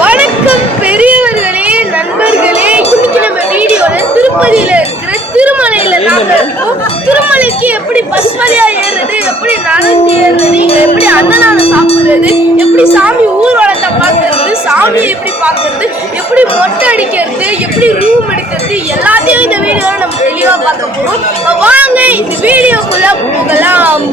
வணக்கம் பெரியவர்களே, நண்பர்களே. இன்னைக்கு நம்ம வீடியோல திருப்பதியில இருக்கிற திருமலையில நாங்க இருக்கோம். திருமலைக்கு எப்படி பஸ் வழியா ஏறுறது, எப்படி நடந்து ஏறுறது, எப்படி அன்னதானம் சாப்பிடுறது, எப்படி சாமி ஊர்வலத்தை பார்க்கறது, சாமியை எப்படி பார்க்கறது, எப்படி மொட்டை அடிக்கிறது, எப்படி ரூம் எடுக்கிறது, எல்லாத்தையும் இந்த வீடியோல நம்ம தெளிவா பார்க்க போறோம். வாங்க இந்த வீடியோக்குள்ள போகலாம்.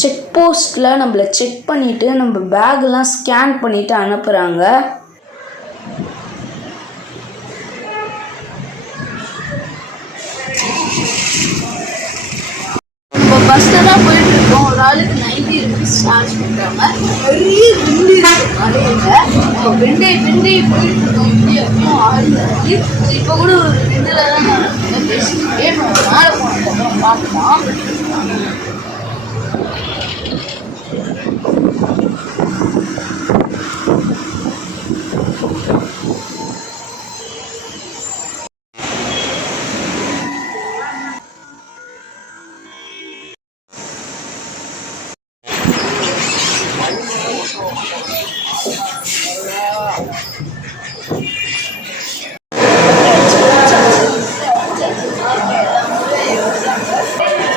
செக் போஸ்ட்டில் நம்மளை செக் பண்ணிவிட்டு நம்ம பேக்கெலாம் ஸ்கேன் பண்ணிவிட்டு அனுப்புகிறாங்க. நம்ம பஸ்ஸில் தான் போயிட்டுருக்கோம். ஒரு ஆளுக்கு 90 rupees சார்ஜ் பண்ணுறாங்க. நிறைய விண்டு இருக்குது. நம்ம வெண்டை போயிட்டுருக்கோம். இப்படி அப்படியும் ஆடுறது. இப்போ கூட ஒரு விண்டில் தான் நான் பேசிக்கிட்டே நம்ம மேலே போனதுக்கப்புறம் பார்க்கலாம்.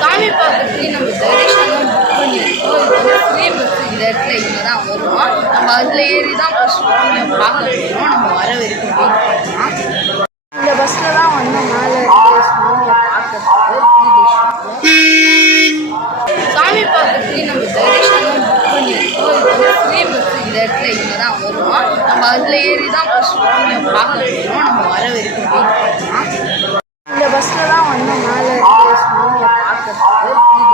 சாமி பார்க்கறதுக்கு நம்ம தரிசனம் புக் பண்ணியிருக்கோம். இது வந்து ஃப்ரீ பஸ். இந்த இடத்துல இங்கே தான் வருவோம். நம்ம அதில் ஏறி தான் ஃபஸ்ட் சாமியை பார்க்க போகிறோம். நம்ம வர வரைக்கும் வெயிட் பண்ணலாம். இந்த பஸ்ஸில் தான் வந்து மேலே இருக்கிற சாமியை பார்க்கறதுக்கு சாமி பார்க்கறதுக்கு நம்ம தரிசனம் புக் பண்ணியிருக்கோம். இது வந்து ஃப்ரீ பஸ். இந்த இடத்துல இங்கே தான் வருவோம். நம்ம அதில் ஏறி தான் ஃபஸ்ட் சாமியை பார்க்க போகிறோம். நம்ம வர வரைக்கும் வெயிட் பண்ணலாம். இந்த பஸ்ஸில் தான் வந்து மேலே இருக்கிற சாமியை பார்க்கறதுக்கு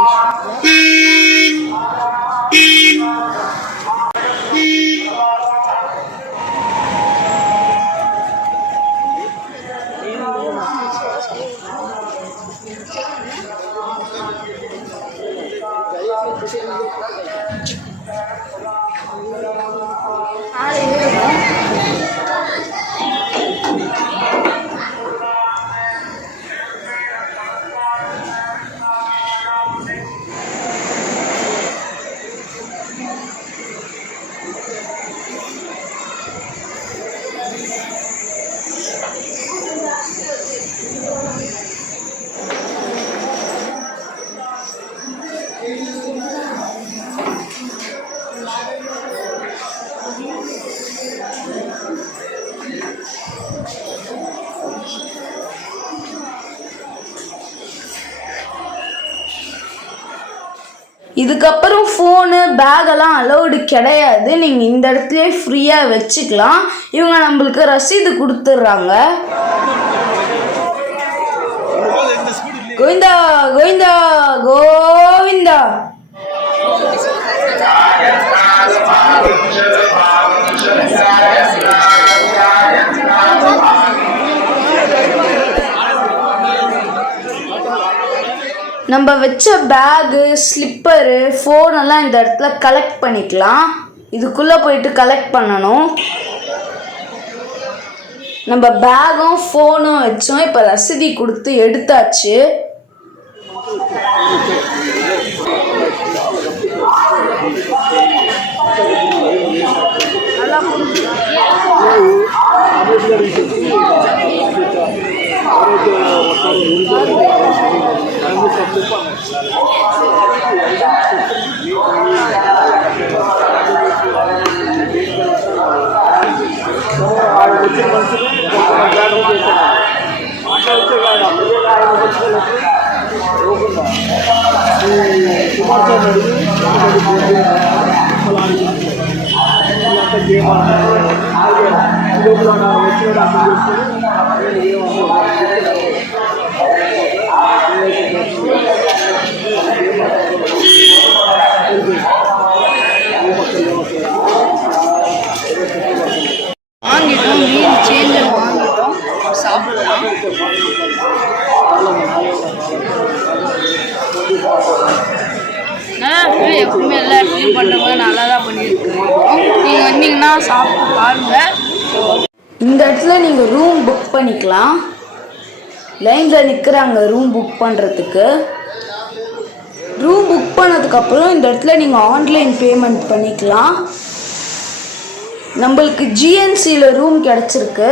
இதுக்கப்புறம் ஃபோனு பேக்கெல்லாம் அலௌடு கிடையாது. நீங்கள் இந்த இடத்துலையே ஃப்ரீயாக வச்சுக்கலாம். இவங்க நம்மளுக்கு ரசீது கொடுத்துட்றாங்க. கோவிந்தா கோவிந்தா கோவிந்தா. நம்ம வச்ச பேகு, ஸ்லிப்பரு, ஃபோனெல்லாம் இந்த இடத்துல கலெக்ட் பண்ணிக்கலாம். இதுக்குள்ளே போயிட்டு கலெக்ட் பண்ணணும். நம்ம பேகும் ஃபோனும் வச்சோம். இப்போ ரசீதி கொடுத்து எடுத்தாச்சு. வாங்கிட்டோம், மீன் சேஞ்சர் வாங்கிட்டோம், சாப்பிடலாம். நல்லா இருக்கு. எப்பவுமே எல்லா இடத்துலையும் பண்ணுறவங்க நல்லா தான் பண்ணியிருக்கோம். நீங்கள் வந்தீங்கன்னா சாப்பிட்டு பாருங்கள். இந்த இடத்துல நீங்கள் ரூம் புக் பண்ணிக்கலாம். லைனில் நிற்கிறாங்க ரூம் புக் பண்ணுறதுக்கு. ரூம் புக் பண்ணதுக்கப்புறம் இந்த இடத்துல நீங்கள் ஆன்லைன் பேமெண்ட் பண்ணிக்கலாம். நம்மளுக்கு ஜிஎன்சியில் ரூம் கிடச்சிருக்கு.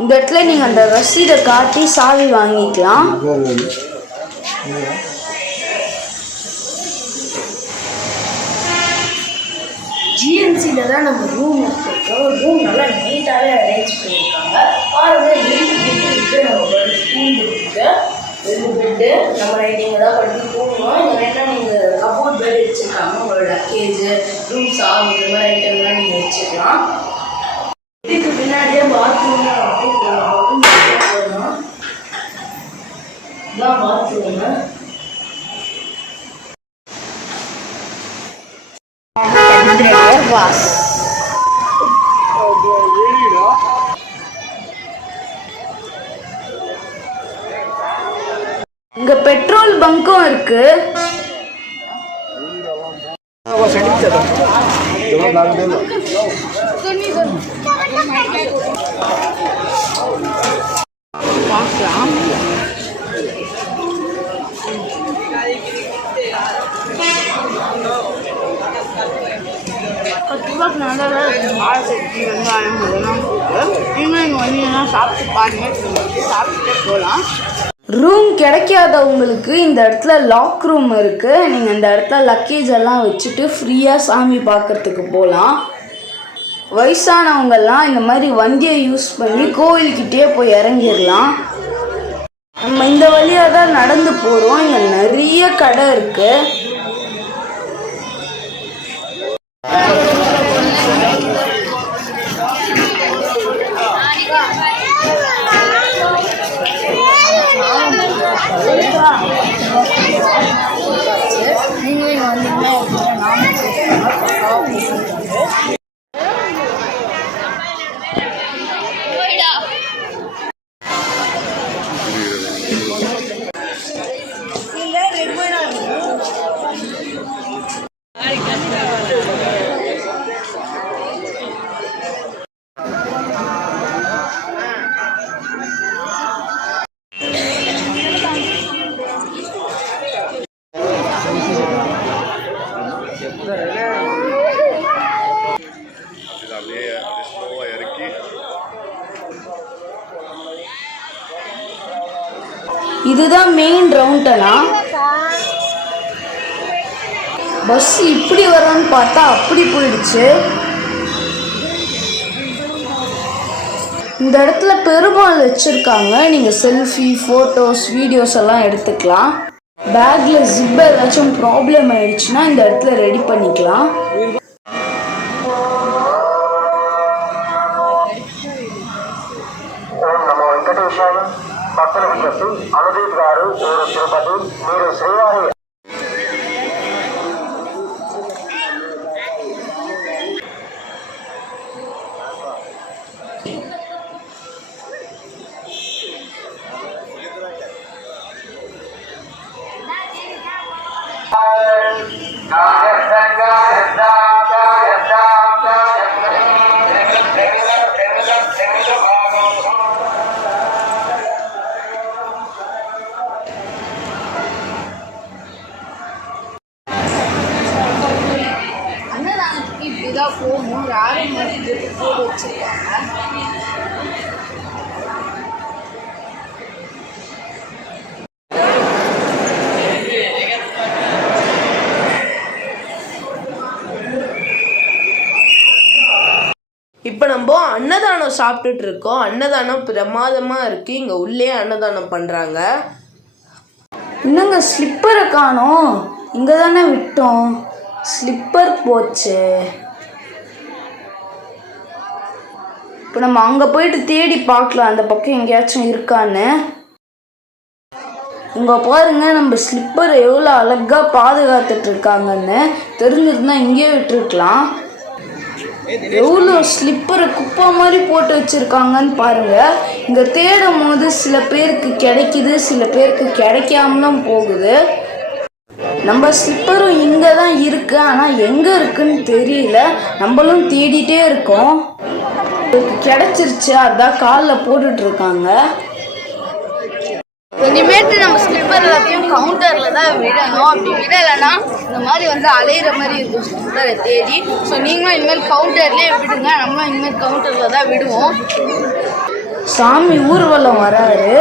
இந்த இடத்துல நீங்கள் அந்த ரசீதை காட்டி சாவி வாங்கிக்கலாம். ஜிஎன்சியில் தான் நம்ம ரூம் எடுத்துருக்கோம். ரூம் நல்லா நீட்டாகவே அரேஞ்ச் பண்ணியிருக்காங்க. பாருங்கள், 2 பெட்டு இருக்குது. நம்ம தூண்டு இருக்குது, 2 பெட்டு. நம்ம நீங்கள் தான் படுத்து தூங்கணும். இந்த வேணால் நீங்கள் கபோர்ட் பெட் வச்சுருக்காங்க. உங்களோட லக்கேஜ், ரூம் சாவி, இந்த மாதிரி ஐட்டம்லாம் நீங்கள் வச்சுக்கலாம். இதுக்கு பின்னாடியே பாத்ரூம் போகணும். இதுதான் பாத்ரூமு. இங்க பெட்ரோல் பங்கும் இருக்கு. வெங்காயம் இதெல்லாம் போட்டு நீங்களும் இங்கே வந்தீங்கன்னா சாப்பிட்டு பாருங்க. சாப்பிட்டுட்டே போகலாம். ரூம் கிடைக்காதவங்களுக்கு இந்த இடத்துல லாக் ரூம் இருக்குது. நீங்கள் இந்த இடத்துல லக்கேஜ் எல்லாம் வச்சுட்டு ஃப்ரீயாக சாமி பார்க்குறதுக்கு போகலாம். வயசானவங்கெல்லாம் இந்த மாதிரி வண்டியை யூஸ் பண்ணி கோவில்கிட்டே போய் இறங்கிடலாம். நம்ம இந்த வழியாக தான் நடந்து போகிறோம். இங்கே நிறைய கடை இருக்குது. இதுதான் மெயின் ரவுண்டனா. பஸ் இப்படி வரான்னு பார்த்தா அப்படி போயிடுச்சு. இந்த இடத்துல பெருமாள் வச்சிருக்காங்க. நீங்க செல்ஃபி, போட்டோஸ், வீடியோஸ் எல்லாம் எடுத்துக்கலாம். பேக்ல ஜிப் ஏதாச்சும் ப்ராப்ளம் ஆயிடுச்சுன்னா இந்த இடத்துல ரெடி பண்ணிக்கலாம். భక్తులు విజ్ఞప్తి, అనుదీప్ గారు ఊరు తిరుపతి, మీరు శ్రీవారి இப்படிதான் போகணும். யாரும் போட்டு வச்சிருக்காங்க. இப்போ நம்ம அன்னதானம் சாப்பிட்டுட்டு இருக்கோம். அன்னதானம் பிரமாதமாக இருக்குது. இங்கே உள்ளே அன்னதானம் பண்ணுறாங்க. இன்னுங்க ஸ்லிப்பரை காணோம். இங்கே தானே விட்டோம். ஸ்லிப்பர் போச்சு. இப்போ நம்ம அங்கே போயிட்டு தேடி பார்க்கலாம் அந்த பக்கம் எங்கேயாச்சும் இருக்கான்னு. இங்கே பாருங்க நம்ம ஸ்லிப்பர் எவ்வளோ அழகாக பாதுகாத்துட்டு இருக்காங்கன்னு. தெரிஞ்சிருந்தா இங்கேயே விட்டுருக்கலாம். எவ்வளோ ஸ்லிப்பரை குப்பை மாதிரி போட்டு வச்சுருக்காங்கன்னு பாருங்கள். இங்கே தேடும் போது சில பேருக்கு கிடைக்குது, சில பேருக்கு கிடைக்காமலும் போகுது. நம்ம ஸ்லிப்பரும் இங்கே தான் இருக்குது, ஆனால் எங்கே இருக்குன்னு தெரியல. நம்மளும் தேடிட்டே இருக்கோம். கிடைச்சிருச்சு, அதான் காலில் போட்டுட்ருக்காங்க. இனிமேட்டு நம்ம ஸ்லிப்பர் எல்லாத்தையும் கவுண்டரில் தான் விடணும். அப்படி விடலைன்னா இந்த மாதிரி வந்து அலையிற மாதிரி இருக்கும் ஸ்லிப்பரை தேடி. ஸோ நீங்களும் இனிமேல் கவுண்டர்லேயே விடுங்க. நம்மளும் இனிமேல் கவுண்டரில் தான் விடுவோம். சாமி ஊர்வலம் வராரு.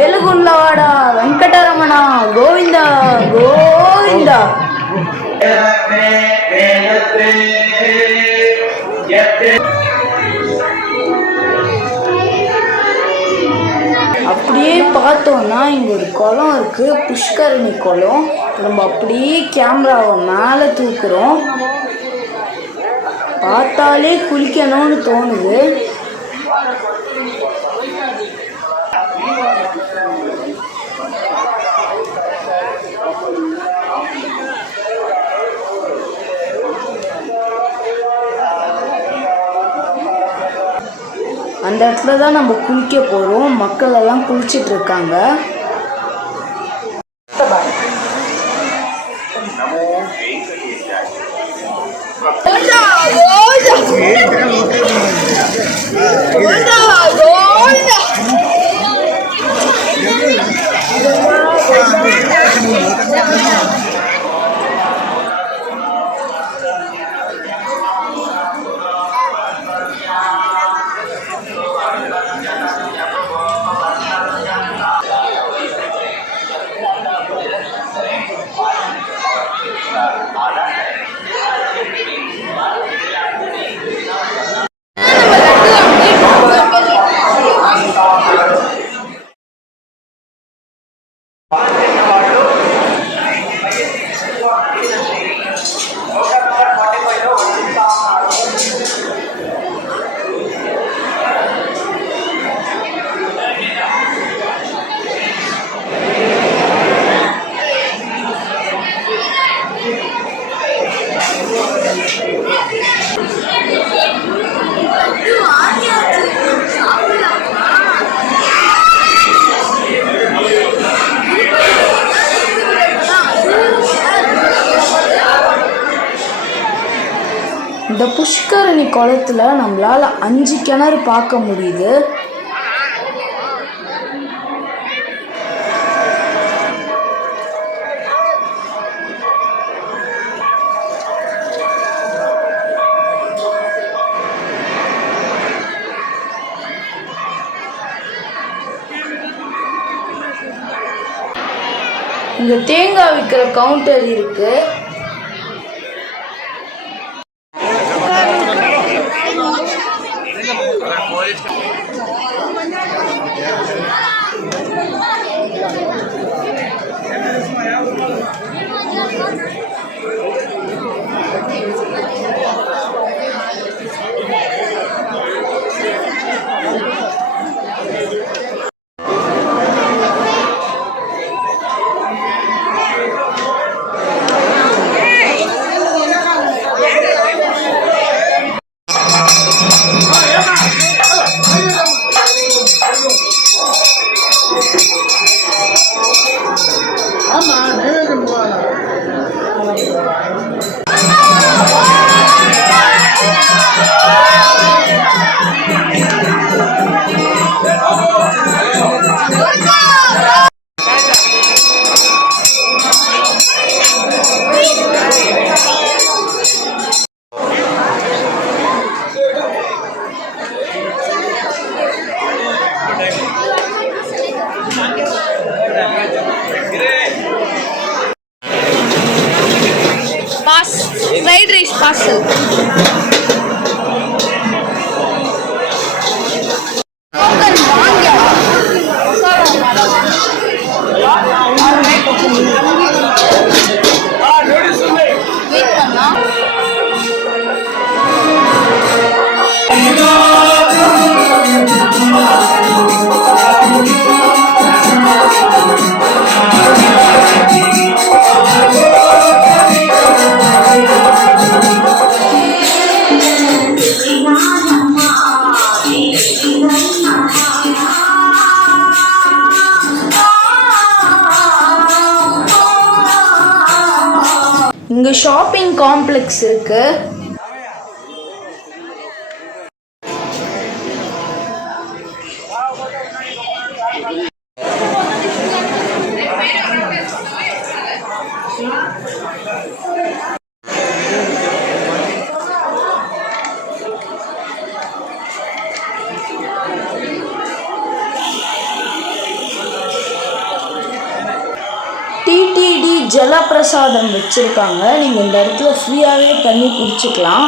ஏழுகுண்டவாடா வெங்கடரமணா கோவிந்தா கோவிந்தா. அப்படியே பார்த்தோன்னா இங்கே ஒரு குளம் இருக்குது, புஷ்கரணி குளம். நம்ம அப்படியே கேமராவை மேலே தூக்குறோம். பார்த்தாலே குளிக்கணும்னு தோணுது. அந்த இடத்துல தான் நம்ம குளிக்க போகிறோம். மக்கள் எல்லாம் குளிச்சிட்டு இருக்காங்க. இந்த புஷ்கரணி குளத்துல நம்மளால் 5 கிணறு பார்க்க முடியுது. இங்க தேங்காய் விற்கிற கவுண்டர் இருக்கு. Fried rice parcel. இங்கே ஷாப்பிங் காம்ப்ளெக்ஸ் இருக்கு. டிடிடி ஜலப்பிரசாதம் வச்சுருக்காங்க. நீங்கள் இந்த இடத்துல ஃப்ரீயாகவே தண்ணி குடிச்சிக்கலாம்.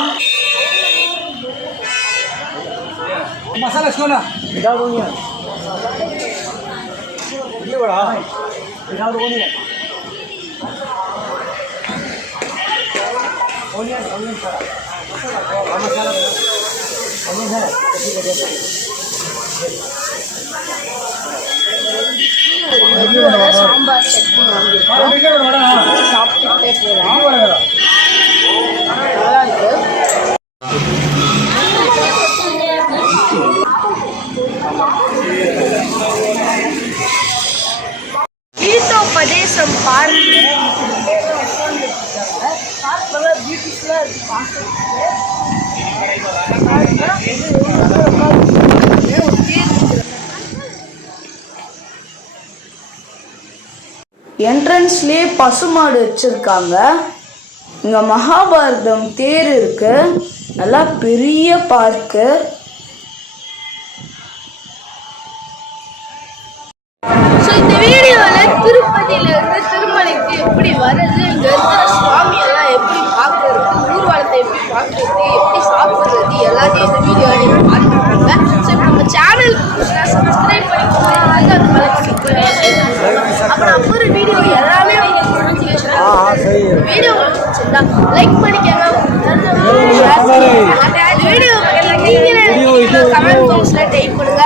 मसाला छोला डाल दो ये बड़ा डाल दो ये ओनियन सारा मसाला ओनियन है कैसे कर दिया சாம்பார் சட்னி வாங்கியிருக்கோம். சாப்பிட்டுட்டே போகலாம். நல்லா இருக்கு. கீதோபதேசம் பார்க்க பியூட்டிஃபுல்லாக இருக்கு பார்க்கறதுக்கு. என்ட்ரன்ஸ்லேயே பசுமாடு வச்சுருக்காங்க. இங்கே மகாபாரதம் தேர் இருக்கு. நல்லா பெரிய பார்க்கு. ஸோ இந்த வீடியோவில் திருப்பதியில இருந்து திருமலைக்கு எப்படி வர்றது, இங்கே இருக்கிற சுவாமி எல்லாம் எப்படி பார்க்கறது, ஊர்வலத்தை எப்படி பார்க்கறது, எப்படி சாப்பிட்றது எல்லாத்தையும் இந்த வீடியோவில் நீங்கள் பார்த்துருக்காங்க. ஸோ இப்போ நம்ம சேனலுக்கு சப்ஸ்கிரைப் பண்ணிக்கோங்க. அந்த அப்புறம் அப்புறம் வீடியோ எல்லாமே உங்களுக்கு வீடியோ பிடிச்சிருந்தா லைக் பண்ணிக்கோங்க. வீடியோ நீங்களே கமெண்ட் பாக்ஸில் டைப் பண்ணுங்க.